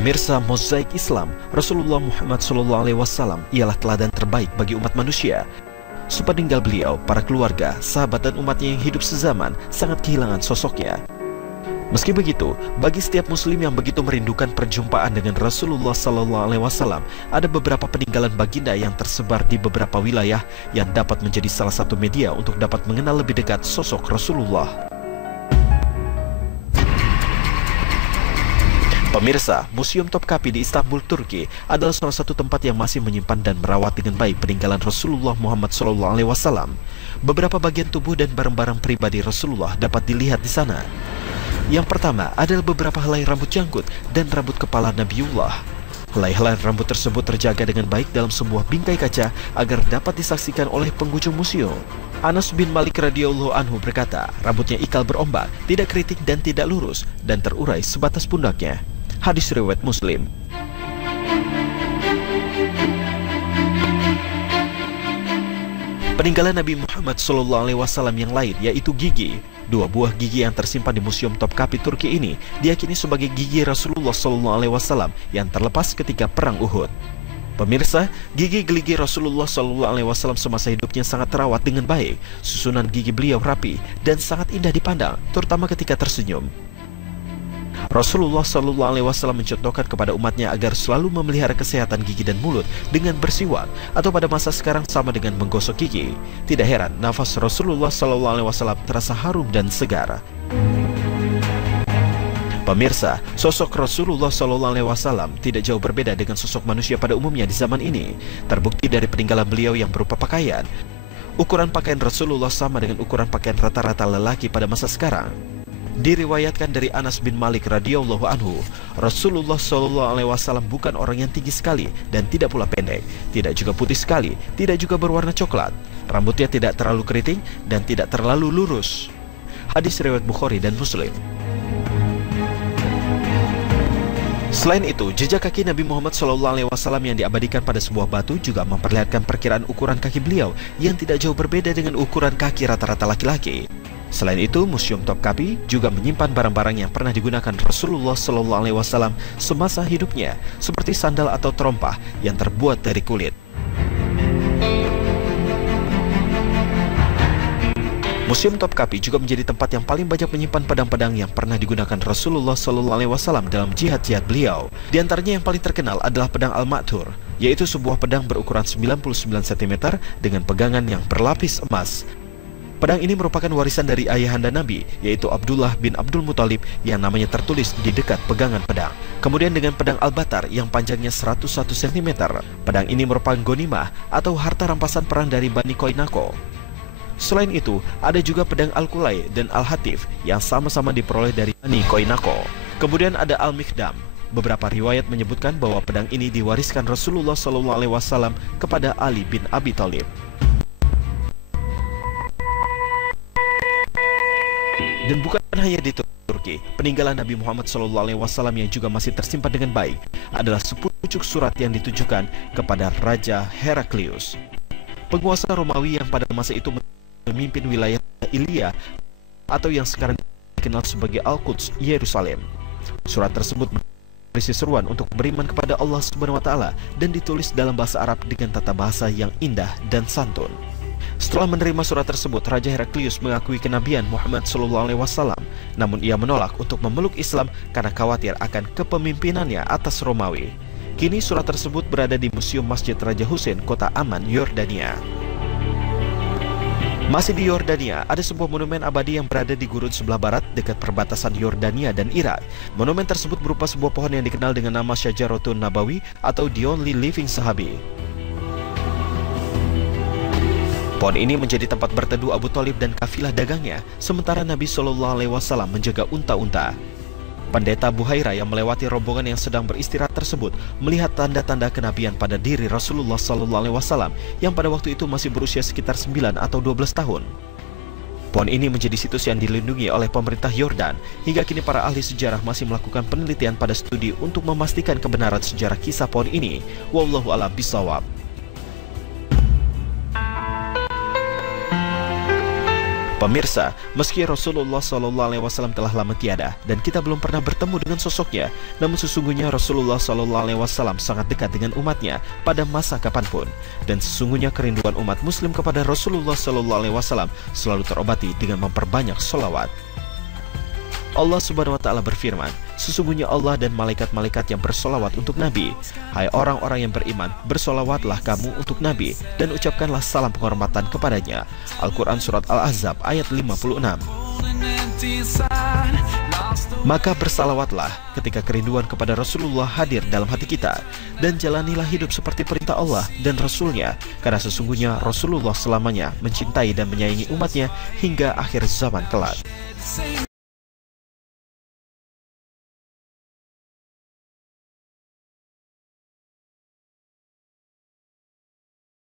Pemirsa Mozaik Islam, Rasulullah Muhammad SAW ialah teladan terbaik bagi umat manusia. Sepeninggal beliau, para keluarga, sahabat dan umatnya yang hidup sezaman sangat kehilangan sosoknya. Meski begitu, bagi setiap muslim yang begitu merindukan perjumpaan dengan Rasulullah SAW, ada beberapa peninggalan baginda yang tersebar di beberapa wilayah yang dapat menjadi salah satu media untuk dapat mengenal lebih dekat sosok Rasulullah. Pemirsa, Museum Topkapi di Istanbul, Turki adalah salah satu tempat yang masih menyimpan dan merawat dengan baik peninggalan Rasulullah Muhammad SAW. Beberapa bagian tubuh dan barang-barang pribadi Rasulullah dapat dilihat di sana. Yang pertama adalah beberapa helai rambut janggut dan rambut kepala Nabiullah. Helai-helai rambut tersebut terjaga dengan baik dalam sebuah bingkai kaca agar dapat disaksikan oleh pengunjung museum. Anas bin Malik radhiyallahu anhu berkata, rambutnya ikal berombak, tidak keriting dan tidak lurus, dan terurai sebatas pundaknya. Hadis riwayat Muslim. Peninggalan Nabi Muhammad SAW yang lain yaitu gigi. Dua buah gigi yang tersimpan di Museum Topkapi Turki ini diyakini sebagai gigi Rasulullah SAW yang terlepas ketika Perang Uhud. Pemirsa, gigi geligi Rasulullah SAW semasa hidupnya sangat terawat dengan baik. Susunan gigi beliau rapi dan sangat indah dipandang, terutama ketika tersenyum. Rasulullah SAW mencontohkan kepada umatnya agar selalu memelihara kesehatan gigi dan mulut dengan bersiwak, atau pada masa sekarang sama dengan menggosok gigi. Tidak heran, nafas Rasulullah SAW terasa harum dan segar. Pemirsa, sosok Rasulullah SAW tidak jauh berbeda dengan sosok manusia pada umumnya di zaman ini. Terbukti dari peninggalan beliau yang berupa pakaian. Ukuran pakaian Rasulullah sama dengan ukuran pakaian rata-rata lelaki pada masa sekarang. Diriwayatkan dari Anas bin Malik radhiyallahu anhu, Rasulullah SAW bukan orang yang tinggi sekali dan tidak pula pendek, tidak juga putih sekali, tidak juga berwarna coklat. Rambutnya tidak terlalu keriting dan tidak terlalu lurus. Hadis riwayat Bukhari dan Muslim. Selain itu, jejak kaki Nabi Muhammad SAW yang diabadikan pada sebuah batu juga memperlihatkan perkiraan ukuran kaki beliau yang tidak jauh berbeda dengan ukuran kaki rata-rata laki-laki. Selain itu, Museum Topkapi juga menyimpan barang-barang yang pernah digunakan Rasulullah SAW semasa hidupnya, seperti sandal atau terompah yang terbuat dari kulit. Museum Topkapi juga menjadi tempat yang paling banyak menyimpan pedang-pedang yang pernah digunakan Rasulullah SAW dalam jihad-jihad beliau. Di antaranya yang paling terkenal adalah pedang Al-Ma'thur, yaitu sebuah pedang berukuran 99 cm dengan pegangan yang berlapis emas. Pedang ini merupakan warisan dari ayahanda Nabi, yaitu Abdullah bin Abdul Muthalib yang namanya tertulis di dekat pegangan pedang. Kemudian dengan pedang Al-Batar yang panjangnya 101 cm. Pedang ini merupakan ghanimah atau harta rampasan perang dari Bani Qoinaqo. Selain itu, ada juga pedang Al-Qulai dan Al-Hatif yang sama-sama diperoleh dari Bani Qoinaqo. Kemudian ada Al-Mikdam. Beberapa riwayat menyebutkan bahwa pedang ini diwariskan Rasulullah SAW kepada Ali bin Abi Thalib. Dan bukan hanya di Turki, peninggalan Nabi Muhammad SAW yang juga masih tersimpan dengan baik adalah sepucuk surat yang ditujukan kepada Raja Heraklius, penguasa Romawi yang pada masa itu memimpin wilayah Ilya atau yang sekarang dikenal sebagai Al-Quds, Yerusalem. Surat tersebut berisi seruan untuk beriman kepada Allah SWT dan ditulis dalam bahasa Arab dengan tata bahasa yang indah dan santun. Setelah menerima surat tersebut, Raja Heraklius mengakui kenabian Muhammad SAW, namun ia menolak untuk memeluk Islam karena khawatir akan kepemimpinannya atas Romawi. Kini surat tersebut berada di Museum Masjid Raja Hussein, kota Amman, Yordania. Masih di Yordania, ada sebuah monumen abadi yang berada di gurun sebelah barat dekat perbatasan Yordania dan Irak. Monumen tersebut berupa sebuah pohon yang dikenal dengan nama Syajaratun Nabawi atau The Only Living Sahabi. Pohon ini menjadi tempat berteduh Abu Thalib dan kafilah dagangnya, sementara Nabi SAW menjaga unta-unta. Pendeta Buhaira yang melewati rombongan yang sedang beristirahat tersebut melihat tanda-tanda kenabian pada diri Rasulullah SAW yang pada waktu itu masih berusia sekitar 9 atau 12 tahun. Pohon ini menjadi situs yang dilindungi oleh pemerintah Yordan. Hingga kini para ahli sejarah masih melakukan penelitian pada studi untuk memastikan kebenaran sejarah kisah pohon ini. Wallahu a'lam bishawab. Pemirsa, meski Rasulullah SAW telah lama tiada dan kita belum pernah bertemu dengan sosoknya, namun sesungguhnya Rasulullah SAW sangat dekat dengan umatnya pada masa kapanpun. Dan sesungguhnya kerinduan umat Muslim kepada Rasulullah SAW selalu terobati dengan memperbanyak sholawat. Allah Subhanahu wa Ta'ala berfirman, sesungguhnya Allah dan malaikat-malaikat yang bersolawat untuk Nabi. Hai orang-orang yang beriman, bersolawatlah kamu untuk Nabi dan ucapkanlah salam penghormatan kepadanya. Al-Quran Surat Al-Ahzab ayat 56. Maka bersalawatlah ketika kerinduan kepada Rasulullah hadir dalam hati kita, dan jalanilah hidup seperti perintah Allah dan Rasulnya, karena sesungguhnya Rasulullah selamanya mencintai dan menyayangi umatnya hingga akhir zaman kelak.